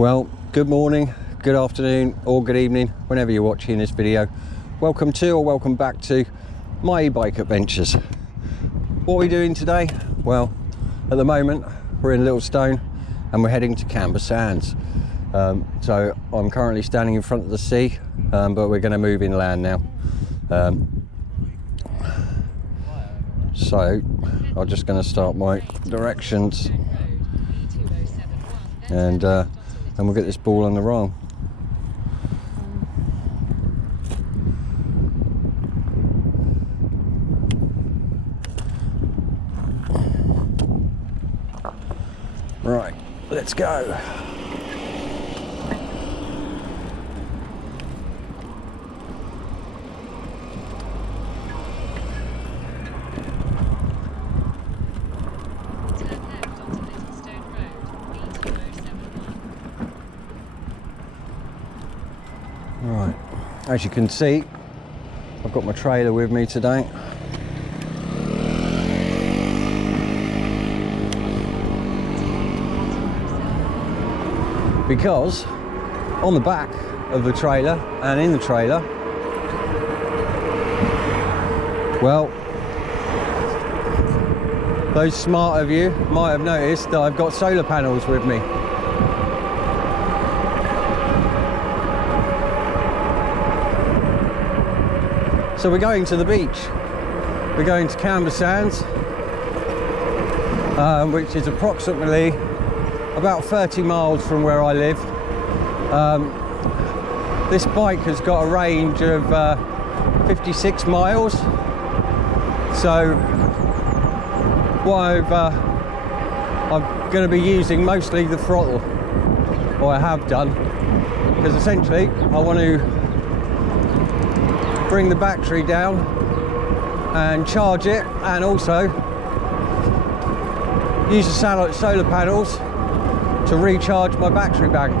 Well, good morning, good afternoon or good evening, whenever you're watching this video. Welcome to or welcome back to my e-bike adventures. What are we doing today? Well, at the moment we're in Littlestone and we're heading to Camber Sands. So I'm currently standing in front of the sea, but we're going to move inland now. So I'm just going to start my directions and we'll get this ball on the roll. Right, let's go. Right, as you can see, I've got my trailer with me today. Because on the back of the trailer and in the trailer, well, those smart of you might have noticed that I've got solar panels with me. So we're going to the beach. We're going to Camber Sands, which is approximately about 30 miles from where I live. This bike has got a range of 56 miles. So what I'm going to be using mostly the throttle, or I have done, because essentially I want to bring the battery down and charge it, and also use the solar panels to recharge my battery bank.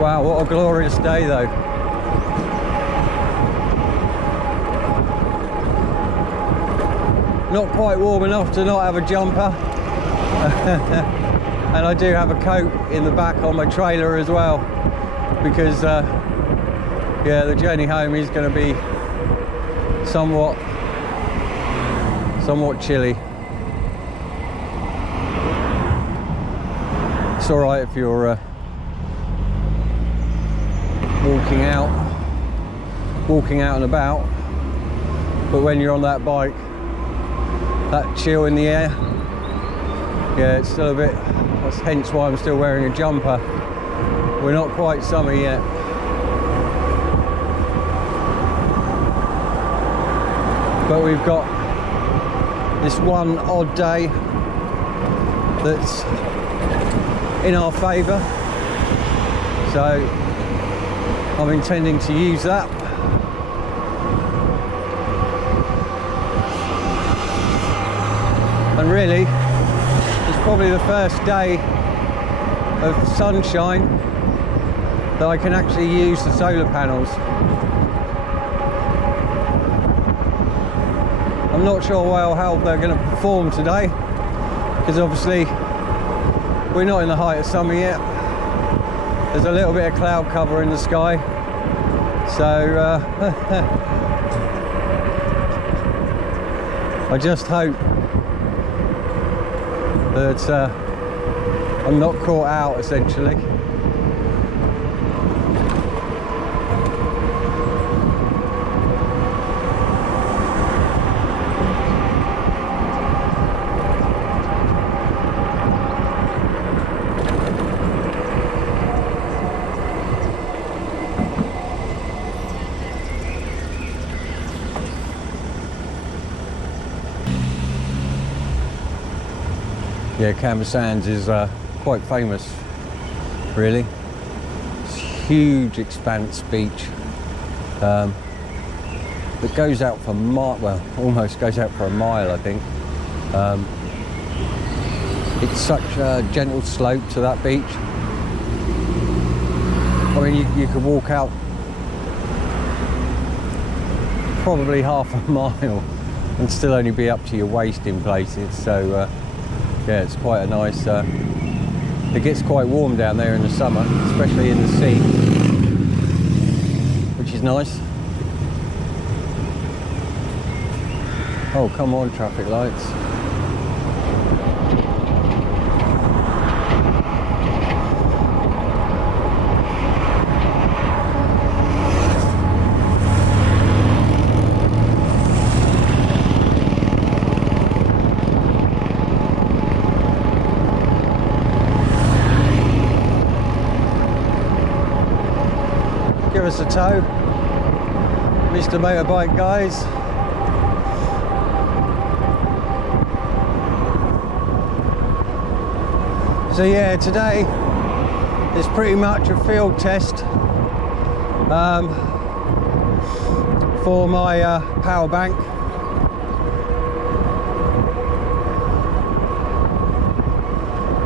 Wow, what a glorious day though. Not quite warm enough to not have a jumper. And I do have a coat in the back on my trailer as well, because yeah, the journey home is going to be somewhat chilly. It's all right if you're walking out and about, but when you're on that bike, that chill in the air, yeah, it's still a bit. That's hence why I'm still wearing a jumper. We're not quite summer yet. But we've got this one odd day that's in our favour. So I'm intending to use that. And really, it's probably the first day of sunshine that I can actually use the solar panels. I'm not sure well how they're going to perform today, because obviously we're not in the height of summer yet. There's a little bit of cloud cover in the sky, so I just hope that I'm not caught out, essentially. Yeah, Camber Sands is quite famous, really. It's a huge expanse beach that goes out for well, almost goes out for a mile, I think. It's such a gentle slope to that beach. I mean, you could walk out probably half a mile and still only be up to your waist in places. So yeah, it's quite a nice, it gets quite warm down there in the summer, especially in the sea, which is nice. Oh, come on, traffic lights. Give us a tow, Mr. Motorbike guys. So yeah, today is pretty much a field test for my power bank.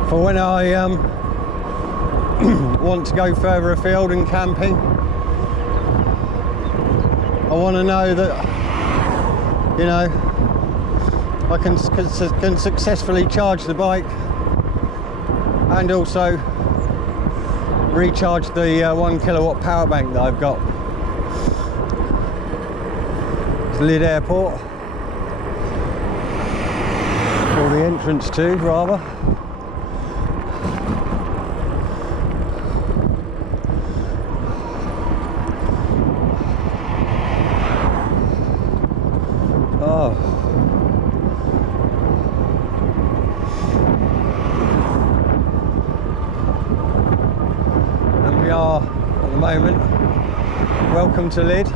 For when I want to go further afield and camping. I want to know that, you know, I can successfully charge the bike and also recharge the 1 kilowatt power bank that I've got. It's Lydd Airport, or the entrance to, rather. At the moment, welcome to Lydd.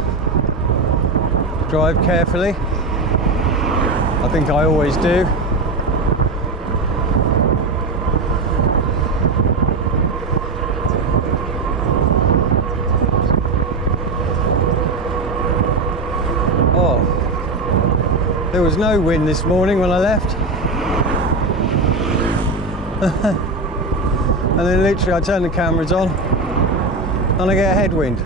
Drive carefully. I think I always do. Oh, there was no wind this morning when I left. And then literally I turned the cameras on and I get a headwind.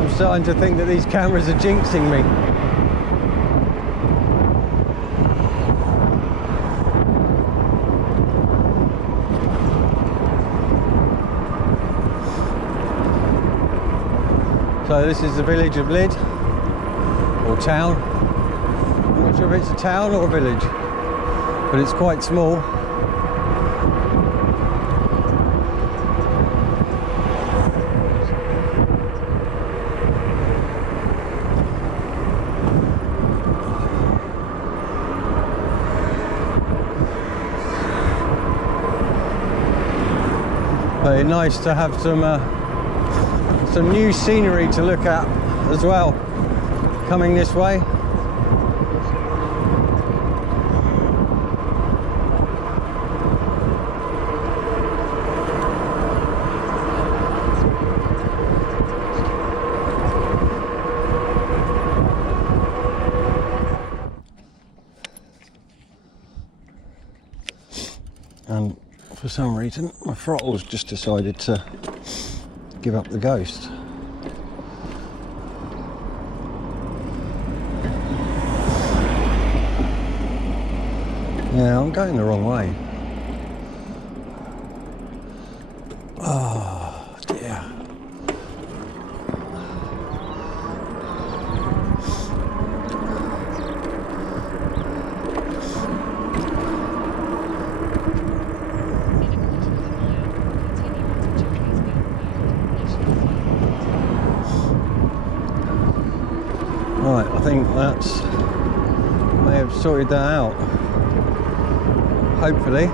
I'm starting to think that these cameras are jinxing me. So this is the village of Lydd, or town. I'm not sure if it's a town or a village, but it's quite small. But it's nice to have some new scenery to look at as well, coming this way. And for some reason my throttle's just decided to give up the ghost. Yeah, I'm going the wrong way. Oh dear. Right, I think that's may have sorted that out. Hopefully.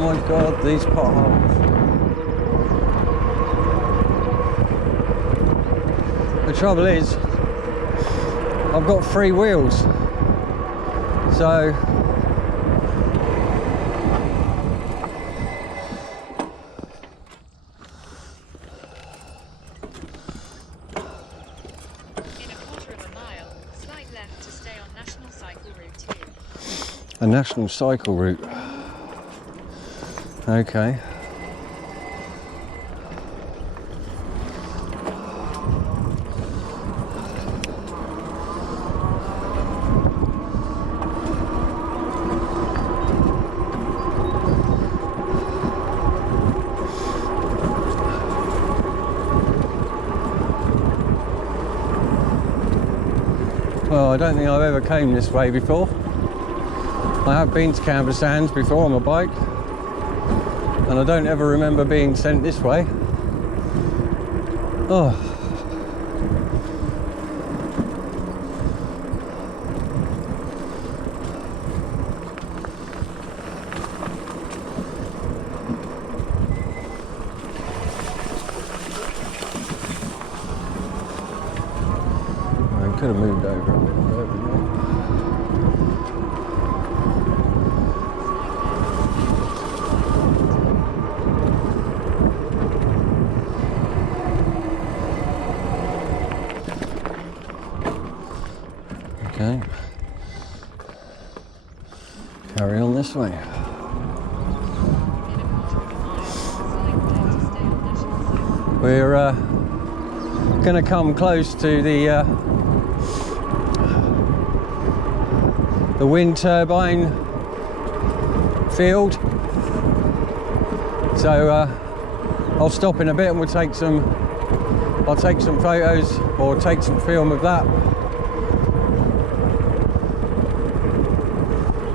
Oh my god, these potholes. The trouble is, I've got 3 wheels, so a national cycle route. Okay. Well, I don't think I've ever came this way before. I have been to Camber Sands before on my bike, and I don't ever remember being sent this way. Oh. I could have moved over a bit. Okay, carry on this way. We're going to come close to the wind turbine field, so I'll stop in a bit and we'll take some. I'll take some photos or take some film of that.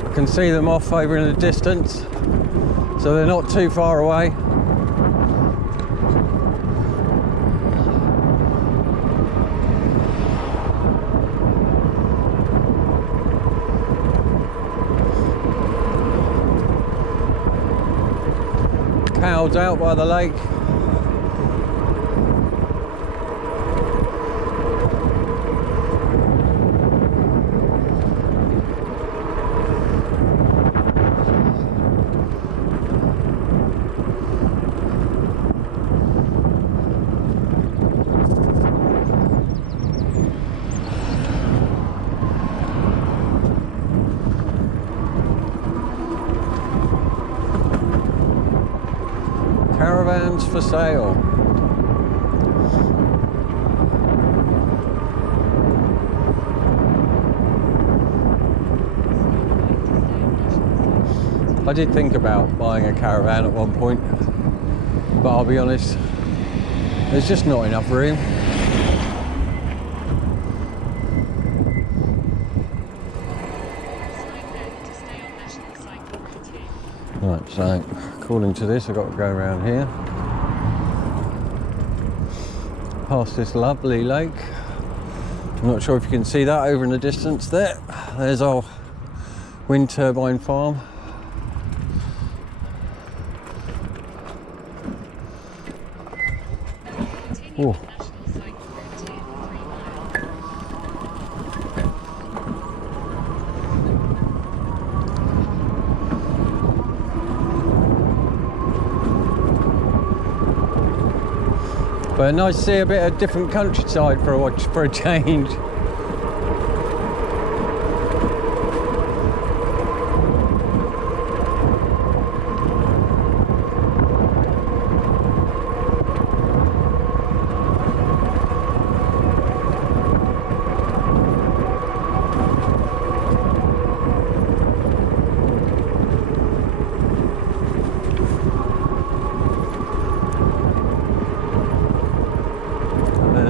I can see them off over in the distance, so they're not too far away. Cows out by the lake. Caravans for sale. I did think about buying a caravan at one point, but I'll be honest, there's just not enough room. Right, so according to this, I've got to go around here, past this lovely lake. I'm not sure if you can see that over in the distance there. There's our wind turbine farm. Oh. But nice to see a bit of different countryside for a change.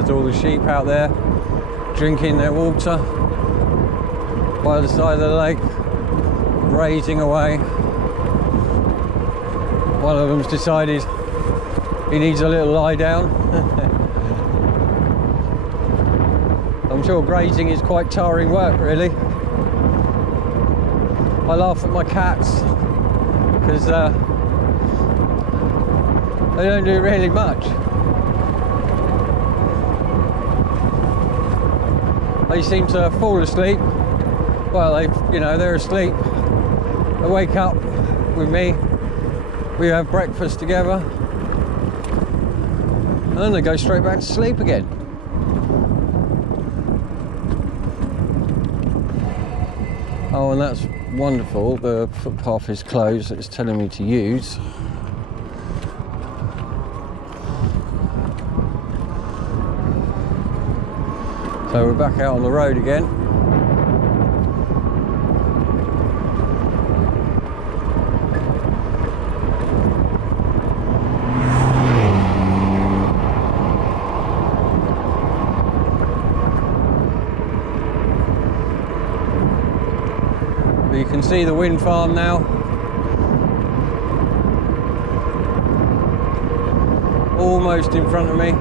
All the sheep out there drinking their water by the side of the lake, grazing away. One of them's decided he needs a little lie down. I'm sure grazing is quite tiring work, really. I laugh at my cats because They don't do really much. They seem to fall asleep. Well, they're asleep. They wake up with me. We have breakfast together. And then they go straight back to sleep again. Oh, and that's wonderful. The footpath is closed. It's telling me to use. So we're back out on the road again. But you can see the wind farm now. Almost in front of me.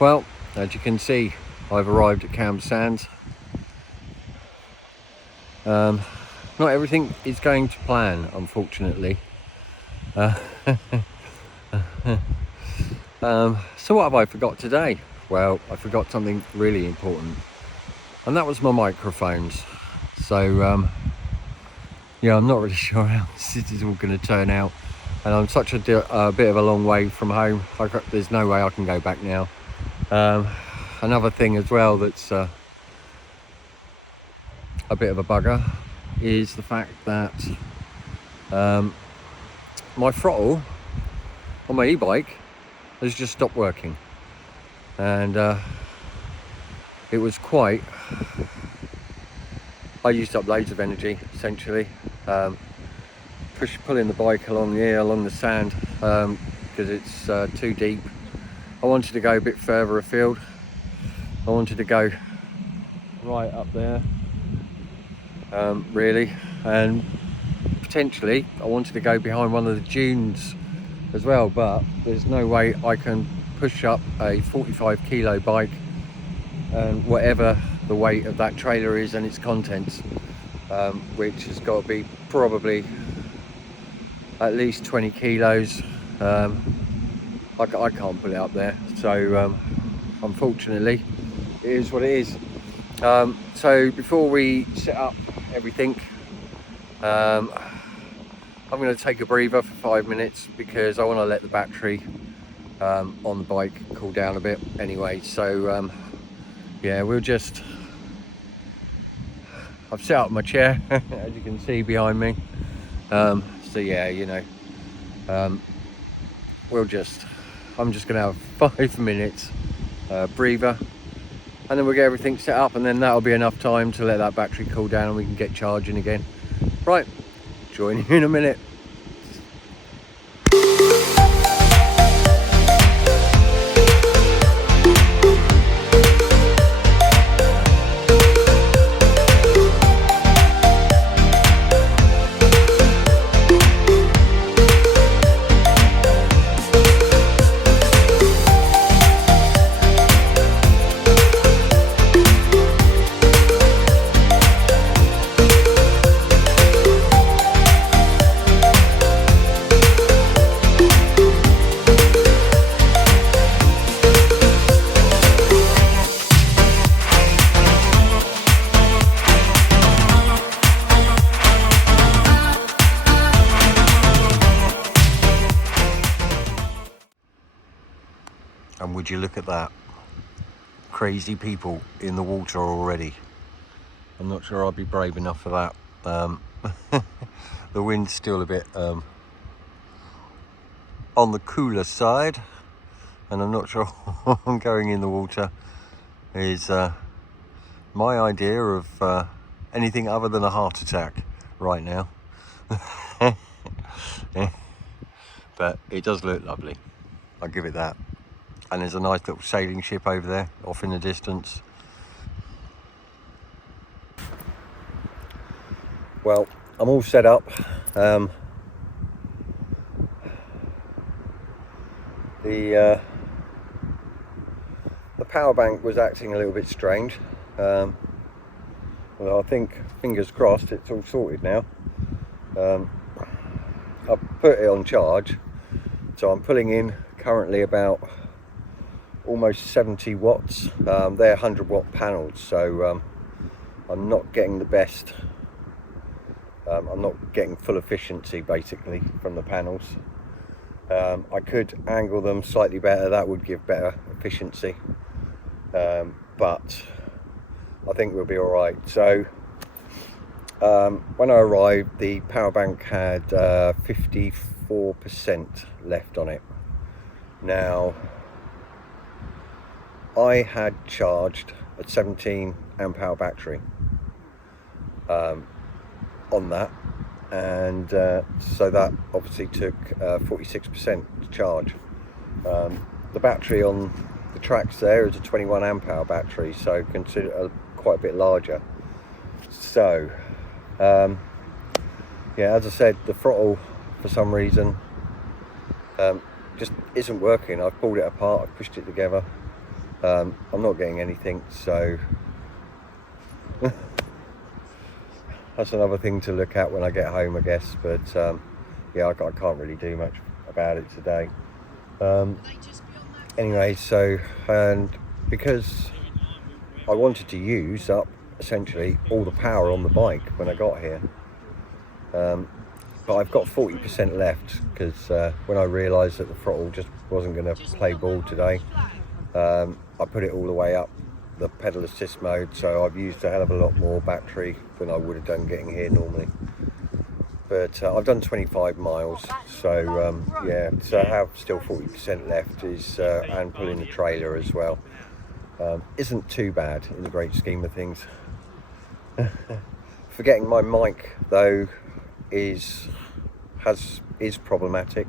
Well, as you can see, I've arrived at Camber Sands. Not everything is going to plan, unfortunately. So what have I forgot today? Well, I forgot something really important, and that was my microphones. So yeah, I'm not really sure how this is all going to turn out, and I'm such a bit of a long way from home. There's no way I can go back now. Another thing as well that's a bit of a bugger is the fact that my throttle on my e-bike has just stopped working, and it was quite, I used up loads of energy essentially, pulling the bike along here along the sand, because it's too deep. I wanted to go a bit further afield. I wanted to go right up there, really, and potentially I wanted to go behind one of the dunes as well, but there's no way I can push up a 45 kilo bike and whatever the weight of that trailer is and its contents, which has got to be probably at least 20 kilos. I can't pull it up there, so unfortunately it is what it is. So before we set up everything, I'm going to take a breather for 5 minutes because I want to let the battery on the bike cool down a bit anyway. So yeah, I've set up my chair as you can see behind me. So yeah, you know, I'm just going to have 5 minutes breather, and then we'll get everything set up, and then that'll be enough time to let that battery cool down and we can get charging again. Right, join you in a minute. And would you look at that, crazy people in the water already. I'm not sure I'll be brave enough for that. The wind's still a bit on the cooler side, and I'm not sure I'm going in the water is my idea of anything other than a heart attack right now. But it does look lovely, I'll give it that. And there's a nice little sailing ship over there off in the distance. Well, I'm all set up. The power bank was acting a little bit strange. Well, I think, fingers crossed, it's all sorted now. I put it on charge, so I'm pulling in currently about almost 70 watts. They're 100 watt panels, so I'm not getting the best. I'm not getting full efficiency basically from the panels. I could angle them slightly better, that would give better efficiency, but I think we'll be all right. So when I arrived, the power bank had 54% left on it. Now, I had charged a 17 amp hour battery on that, and so that obviously took 46% to charge. The battery on the tracks there is a 21 amp hour battery, so consider quite a bit larger. So yeah, as I said, the throttle for some reason just isn't working. I've pulled it apart, I've pushed it together, I'm not getting anything, so that's another thing to look at when I get home, I guess. But yeah, I can't really do much about it today. Anyway, so, and because I wanted to use up essentially all the power on the bike when I got here, but I've got 40% left, because when I realised that the throttle just wasn't going to play ball today, I put it all the way up the pedal assist mode, so I've used a hell of a lot more battery than I would have done getting here normally. But I've done 25 miles, so yeah, to have still 40% left is, and pulling the trailer as well, isn't too bad in the great scheme of things. Forgetting my mic though is problematic.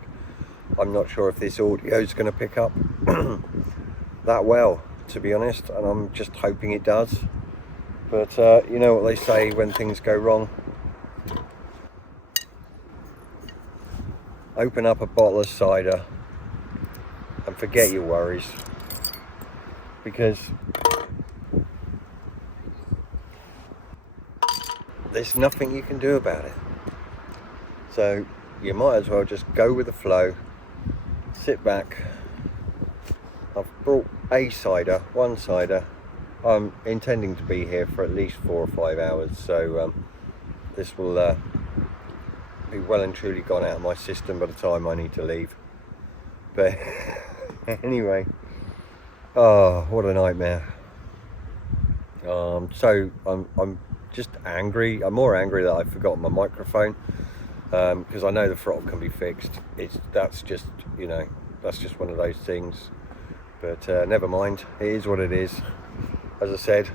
I'm not sure if this audio is going to pick up that well, to be honest, and I'm just hoping it does. But you know what they say when things go wrong: open up a bottle of cider and forget your worries, because there's nothing you can do about it. So you might as well just go with the flow, sit back. I've brought one cider. I'm intending to be here for at least 4 or 5 hours, so this will be well and truly gone out of my system by the time I need to leave. But anyway, oh, what a nightmare. So I'm just angry. I'm more angry that I've forgotten my microphone, because I know the throttle can be fixed. That's just, you know, that's just one of those things. But never mind, it is what it is. As I said,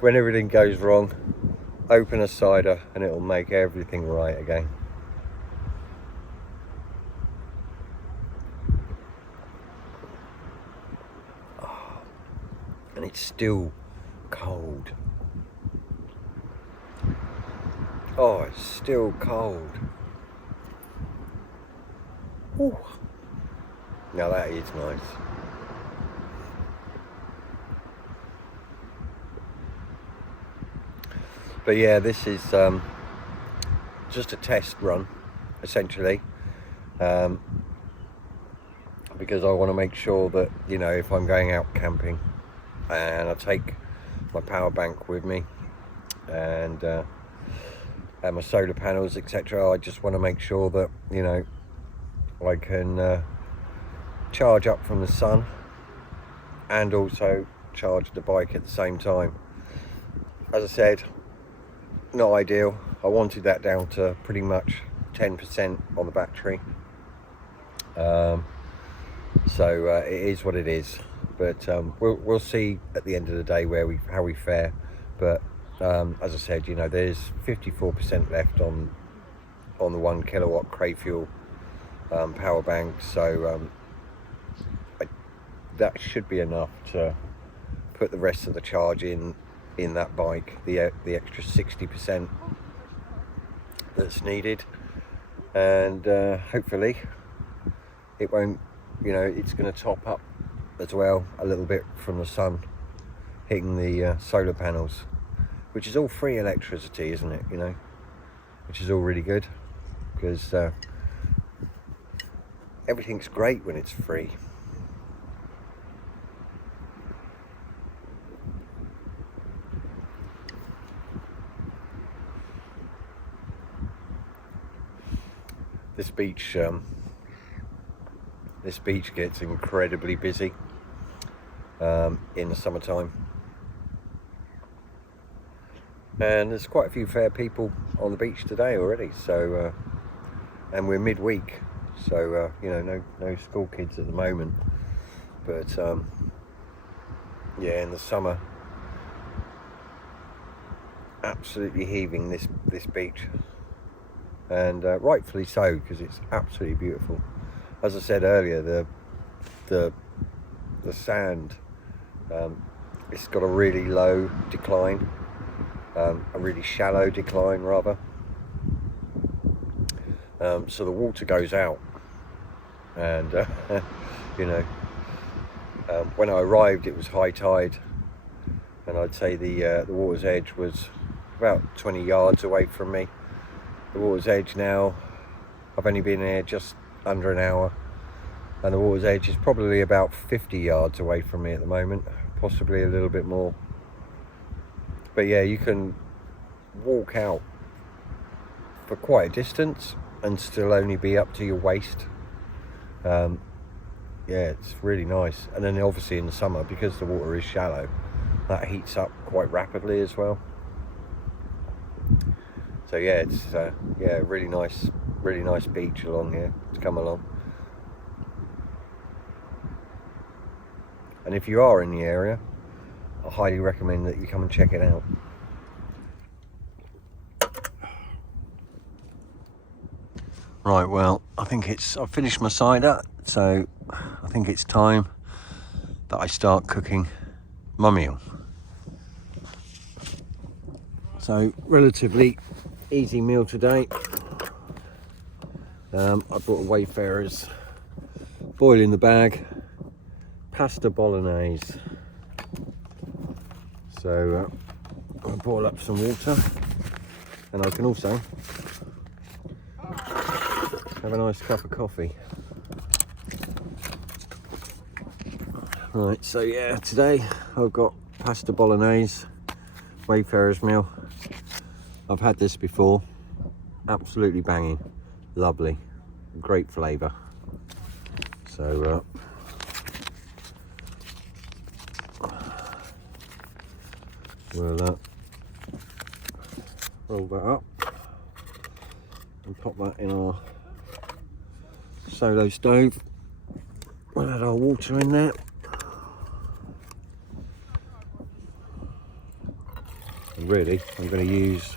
when everything goes wrong, open a cider and it'll make everything right again. Oh, and it's still cold. Oh, it's still cold. Ooh. Now that is nice. But yeah, this is just a test run, essentially, because I want to make sure that, you know, if I'm going out camping and I take my power bank with me and my solar panels, etc., I just want to make sure that, you know, I can charge up from the sun and also charge the bike at the same time. As I said, not ideal. I wanted that down to pretty much 10% on the battery, so it is what it is. But we'll see at the end of the day how we fare. But as I said, you know, there's 54% left on the 1 kilowatt Crayfuel power bank, so that should be enough to put the rest of the charge in that bike, the extra 60% that's needed. And hopefully it won't, you know, it's going to top up as well a little bit from the sun hitting the solar panels, which is all free electricity, isn't it, you know, which is all really good, because everything's great when it's free. This beach gets incredibly busy in the summertime, and there's quite a few fair people on the beach today already. So and we're midweek, so you know, no school kids at the moment. But yeah, in the summer, absolutely heaving this beach. And rightfully so, because it's absolutely beautiful. As I said earlier, the sand, it's got a really low decline, a really shallow decline rather. So the water goes out, and you know, When I arrived it was high tide, and I'd say the water's edge was about 20 yards away from me. The water's edge now, I've only been here just under an hour, and the water's edge is probably about 50 yards away from me at the moment, possibly a little bit more. But yeah, you can walk out for quite a distance and still only be up to your waist. Yeah, it's really nice. And then obviously in the summer, because the water is shallow, that heats up quite rapidly as well. So yeah, it's yeah, really nice beach along here to come along. And if you are in the area, I highly recommend that you come and check it out. Right, well, I think I've finished my cider, so I think it's time that I start cooking my meal. So, relatively easy meal today. I brought a Wayfarer's boil in the bag, pasta bolognese. So I'll boil up some water, and I can also have a nice cup of coffee. Right, so yeah, today I've got pasta bolognese, Wayfarer's meal. I've had this before, absolutely banging, lovely, great flavour. So we'll roll that up and pop that in our solo stove. We'll add our water in there. And really, I'm going to use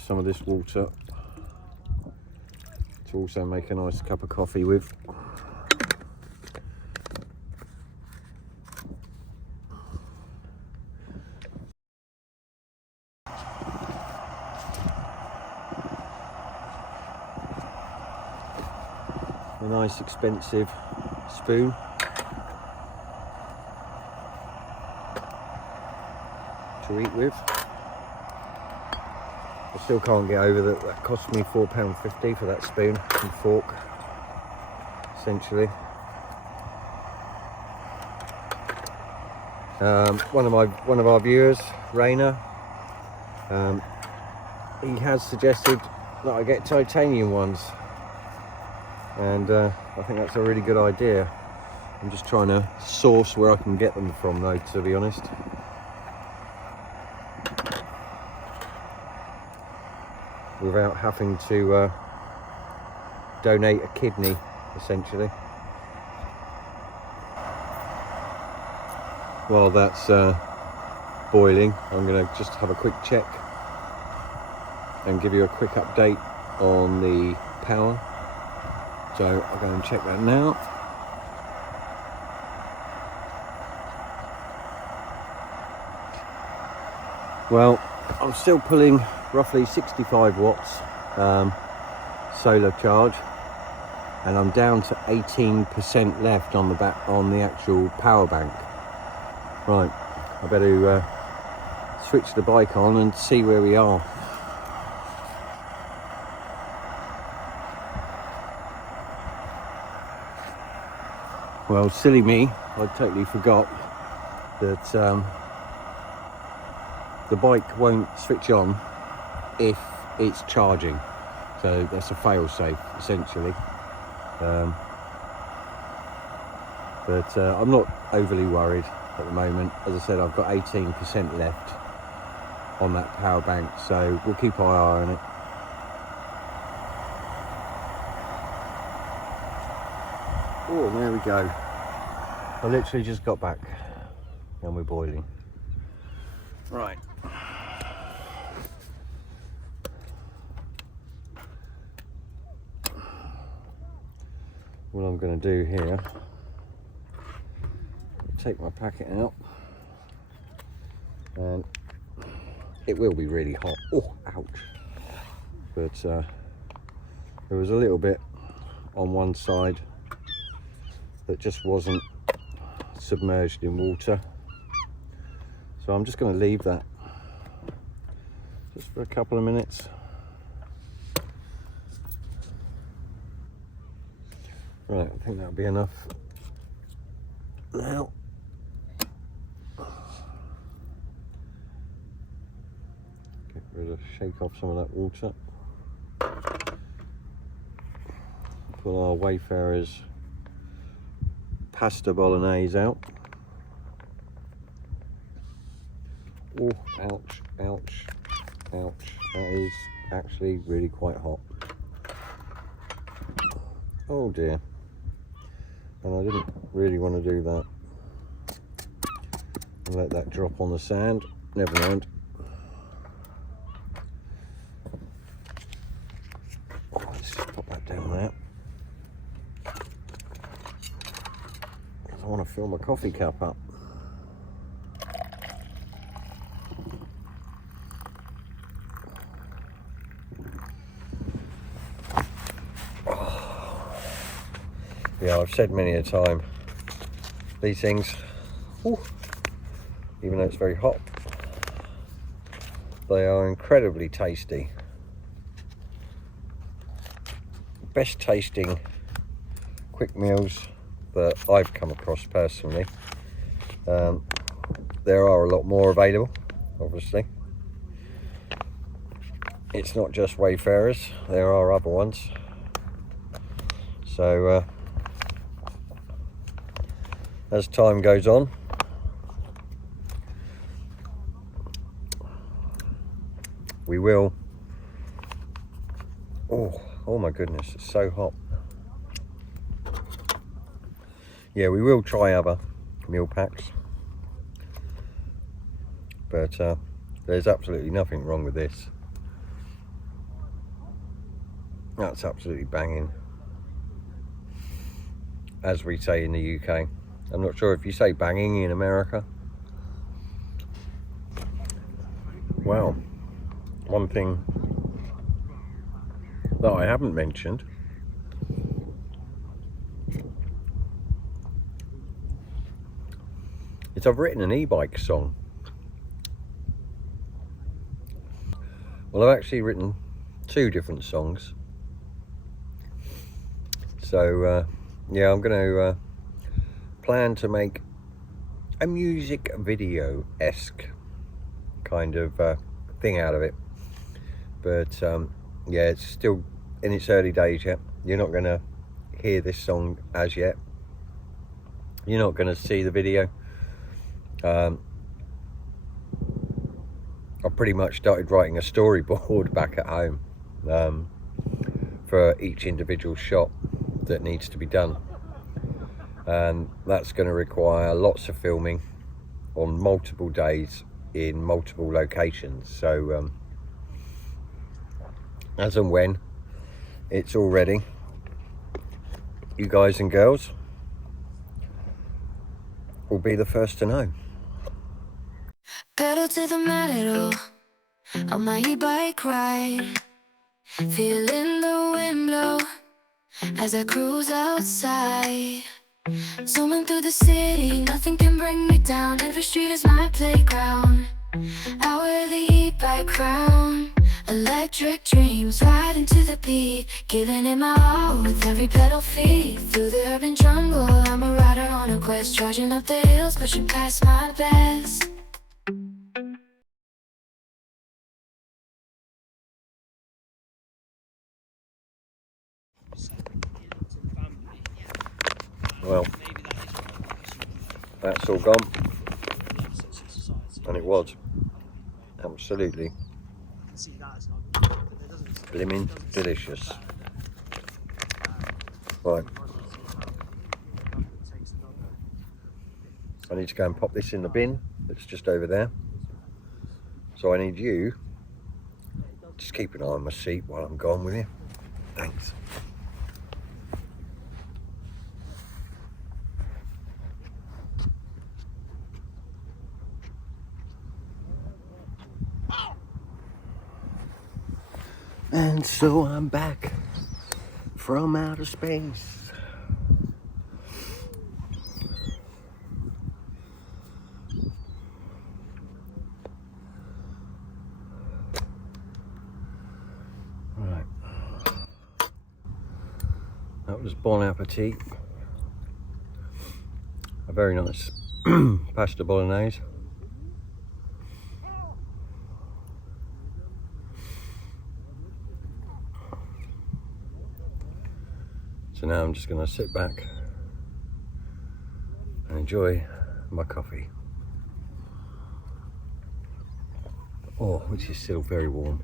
some of this water to also make a nice cup of coffee with. A nice expensive spoon. To eat with. I still can't get over that cost me £4.50 for that spoon and fork, essentially. One of our viewers, Rainer, he has suggested that I get titanium ones, and I think that's a really good idea. I'm just trying to source where I can get them from, though, to be honest. Without having to donate a kidney, essentially. While that's boiling, I'm going to just have a quick check and give you a quick update on the power. So I'll go and check that now. Well, I'm still pulling roughly 65 watts solar charge, and I'm down to 18% left on the actual power bank. Right, I better switch the bike on and see where we are. Well, silly me, I totally forgot that the bike won't switch on if it's charging, so that's a fail-safe essentially. But I'm not overly worried at the moment. As I said, I've got 18% left on that power bank, so we'll keep our eye on it. Oh, there we go. I literally just got back and we're boiling. Right. What I'm going to do here, take my packet out, and it will be really hot. Oh, ouch. But there was a little bit on one side that just wasn't submerged in water. So I'm just going to leave that just for a couple of minutes. Right, I think that'll be enough now. Get rid of, shake off some of that water. Pull our Wayfarer's pasta bolognese out. Oh, ouch, ouch, ouch. That is actually really quite hot. Oh dear. And I didn't really want to do that. And let that drop on the sand. Never mind. Oh, let's just put that down there. Because I want to fill my coffee cup up. Yeah, I've said many a time, these things, ooh, even though it's very hot, they are incredibly tasty. Best tasting quick meals that I've come across personally. There are a lot more available, obviously. It's not just Wayfarers, there are other ones. So, as time goes on, we will, oh my goodness, it's so hot. Yeah, we will try other meal packs, but there's absolutely nothing wrong with this. That's absolutely banging, as we say in the UK. I'm not sure if you say banging in America. Well, one thing that I haven't mentioned is I've written an e-bike song. Well, I've actually written 2 different songs. So, yeah, I'm going to plan to make a music video-esque kind of thing out of it. But, yeah, it's still in its early days yet. You're not going to hear this song as yet. You're not going to see the video. I pretty much started writing a storyboard back at home for each individual shot that needs to be done, and that's going to require lots of filming on multiple days in multiple locations. So as and when it's all ready, you guys and girls will be the first to know. Pedal to the metal on my e-bike ride, feeling the wind blow as I cruise outside. Zooming through the city, nothing can bring me down. Every street is my playground. I wear the e-bike crown. Electric dreams, riding to the beat, giving it my all with every pedal feed. Through the urban jungle, I'm a rider on a quest, charging up the hills, pushing past my best. Well, that's all gone, and it was absolutely blimmin' delicious. Right, I need to go and pop this in the bin that's just over there. So I need you just keep an eye on my seat while I'm gone with you. Thanks. And so I'm back from outer space. That was Bon Appetit. A very nice pasta bolognese. So now I'm just going to sit back and enjoy my coffee. Oh, which is still very warm.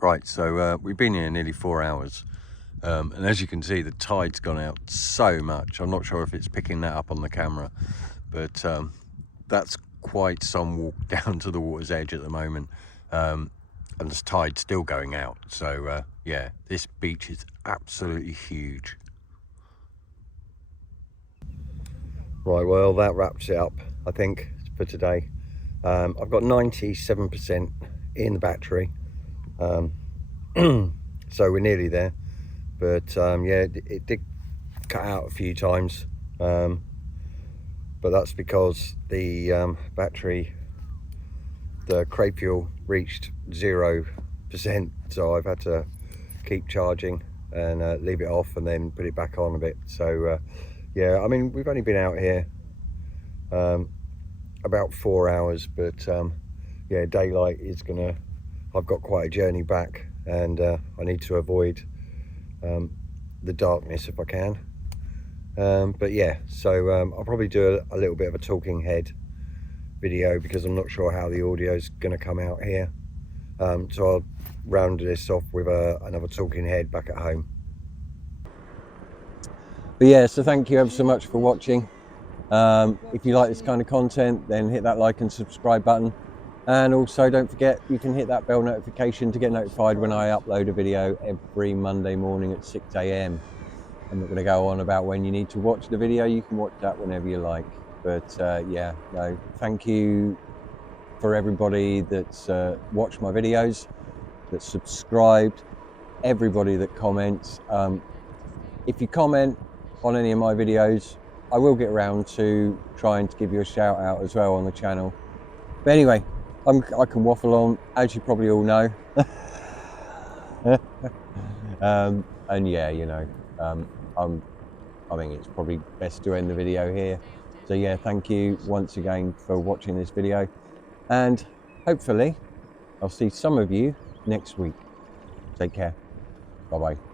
Right, so we've been here nearly 4 hours, and as you can see, the tide's gone out so much. I'm not sure if it's picking that up on the camera, but that's quite some walk down to the water's edge at the moment, and the tide's still going out. So yeah, this beach is absolutely huge. Right, well, that wraps it up, I think, for today. I've got 97% in the battery. So we're nearly there, but yeah, it did cut out a few times, but that's because the battery, the crate fuel reached 0%, so I've had to keep charging and leave it off and then put it back on a bit. So yeah, I mean, we've only been out here about 4 hours, but yeah, daylight is gonna, I've got quite a journey back, and I need to avoid the darkness if I can. But yeah, so I'll probably do a little bit of a talking head video because I'm not sure how the audio is going to come out here. So I'll round this off with another talking head back at home. But yeah, so thank you ever so much for watching. If you like this kind of content, then hit that like and subscribe button. And also don't forget, you can hit that bell notification to get notified when I upload a video every Monday morning at 6 AM. I'm not going to go on about when you need to watch the video. You can watch that whenever you like. But yeah, no, thank you for everybody that's watched my videos, that's subscribed, everybody that comments. If you comment on any of my videos, I will get around to trying to give you a shout out as well on the channel. But anyway, I can waffle on, as you probably all know. And yeah, you know, I think it's probably best to end the video here. So yeah, thank you once again for watching this video, and hopefully I'll see some of you next week. Take care. Bye bye.